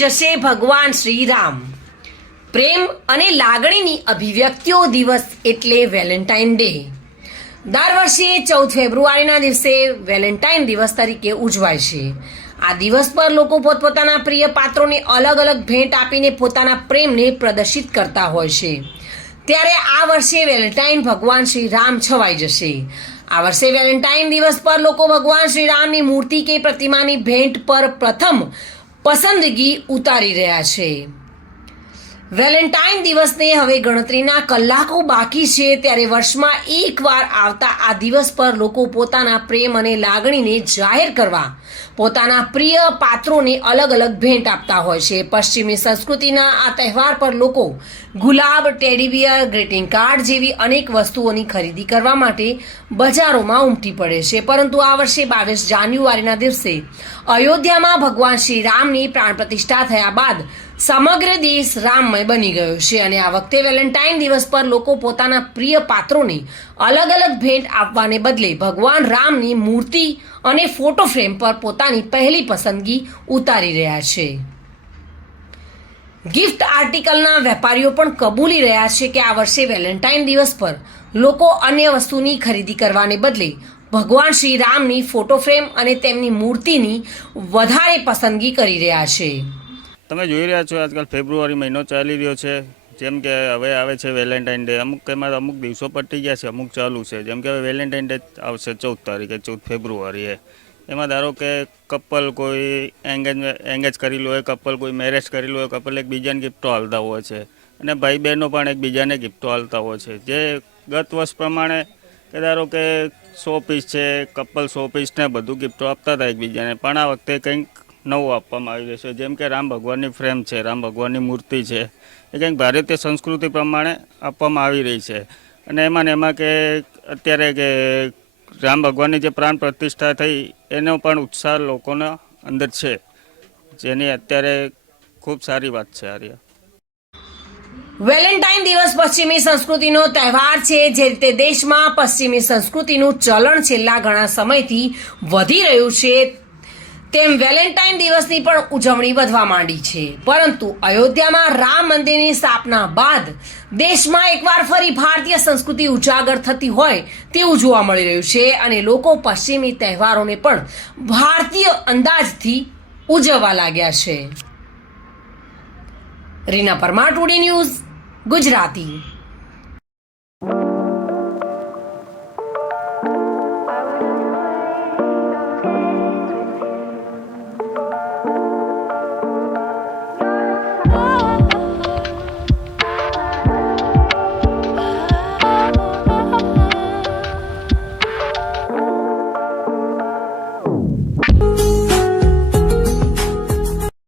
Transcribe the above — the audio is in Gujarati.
જશે ભગવાન શ્રી રામ। પ્રેમ અને લાગણીની અભિવ્યક્તિઓ દિવસ એટલે વેલેન્ટાઇન ડે। દર વર્ષે 14 ફેબ્રુઆરીના દિવસે વેલેન્ટાઇન દિવસ તરીકે ઉજવાય છે। આ દિવસ પર લોકો પોતપોતાના પ્રિય પાત્રોને અલગ અલગ ભેટ આપીને પોતાના પ્રેમને પ્રદર્શિત કરતા હોય છે। ત્યારે આ વર્ષે વેલેન્ટાઇન ભગવાન શ્રી રામ છવાઈ જશે। આ વર્ષે વેલેન્ટાઇન દિવસ પર લોકો ભગવાન શ્રી રામની મૂર્તિ કે પ્રતિમાની ભેટ પર પ્રથમ પસંદગી ઉતારી રહ્યા છે। વેલેન્ટાઇન દિવસને હવે ગણતરીના કલાકો બાકી છે, ત્યારે વર્ષમાં એકવાર આવતા આ દિવસ પર લોકો પોતાના પ્રેમ અને લાગણીને જાહેર કરવા પોતાના પ્રિય પાત્રોને અલગ અલગ ભેટ આપતા હોય છે। પશ્ચિમી સંસ્કૃતિના આ તહેવાર પર લોકો ગુલાબ, ટેડીબિયર, ગ્રીટિંગ કાર્ડ જેવી અનેક વસ્તુઓની ખરીદી કરવા માટે બજારોમાં ઉમટી પડે છે। પરંતુ આ વર્ષે 22 જાન્યુઆરીના દિવસે અયોધ્યામાં ભગવાન શ્રી રામની પ્રાણ પ્રતિષ્ઠા થયા બાદ સમગ્ર દેશ રામમય બની ગયો છે અને આ વખતે વેલેન્ટાઇન દિવસ પર લોકો પોતાના પ્રિય પાત્રોને અલગ અલગ ભેટ આપવાને બદલે ભગવાન રામની મૂર્તિ અને ફોટો ફ્રેમ પર પોતાની પહેલી પસંદગી ઉતારી રહ્યા છે। ગિફ્ટ આર્ટિકલના વેપારીઓ પણ કબૂલી રહ્યા છે કે આ વર્ષે વેલેન્ટાઇન દિવસ પર લોકો અન્ય વસ્તુની ખરીદી કરવાને બદલે ભગવાન શ્રી રામની ફોટો ફ્રેમ અને તેમની મૂર્તિની વધારે પસંદગી કરી રહ્યા છે। તમે જોઈ રહ્યા છો આજકાલ ફેબ્રુઆરી મહિનો ચાલી રહ્યો છે। જેમ કે હવે આવે છે વેલેન્ટાઇન ડે, એમાં અમુક દિવસો પટી ગયા છે, અમુક ચાલુ છે। જેમ કે હવે વેલેન્ટાઇન ડે આવશે 14 તારીખે, 14 ફેબ્રુઆરીએ। એમાં ધારો કે કપલ કોઈ એંગેજ કરેલું હોય, કપલ કોઈ મેરેજ કરેલું હોય, કપલ એકબીજાને ગિફ્ટો હાલતા હોય છે અને ભાઈ બહેનો પણ એકબીજાને ગિફ્ટો હાલતા હોય છે। જે ગત વર્ષ પ્રમાણે કે ધારો કે 100 પીસ છે, કપલ 100 પીસને બધું ગિફ્ટો આપતા હતા એકબીજાને, પણ આ વખતે કંઈક નવું આપવામાં આવી રહ્યું છે। જેમ કે રામ ભગવાનની ફ્રેમ છે, રામ ભગવાનની મૂર્તિ છે, એ કંઈક ભારતીય સંસ્કૃતિ પ્રમાણે આપવામાં આવી રહી છે। અને એમાં કે અત્યારે કે રામ ભગવાનની જે પ્રાણ પ્રતિષ્ઠા થઈ એનો પણ ઉત્સાહ લોકોના અંદર છે, જેની અત્યારે ખૂબ સારી વાત છે। આર્ય વેલેન્ટાઇન દિવસ પશ્ચિમી સંસ્કૃતિનો તહેવાર છે। જે રીતે દેશમાં પશ્ચિમી સંસ્કૃતિનું ચલણ છેલ્લા ઘણા સમયથી વધી રહ્યું છે, તેમ વેલેન્ટાઇન દિવસની પણ ઉજવણી વધવા માંડી છે। પરંતુ અયોધ્યામાં રામ મંદિરની સ્થાપના બાદ દેશમાં એકવાર ફરી ભારતીય સંસ્કૃતિ ઉજાગર થતી હોય તેવું જોવા મળી રહ્યું છે અને લોકો પશ્ચિમી તહેવારોને પણ ભારતીય અંદાજથી ઉજવવા લાગ્યા છે। Reena Parmar, today news, Gujarati.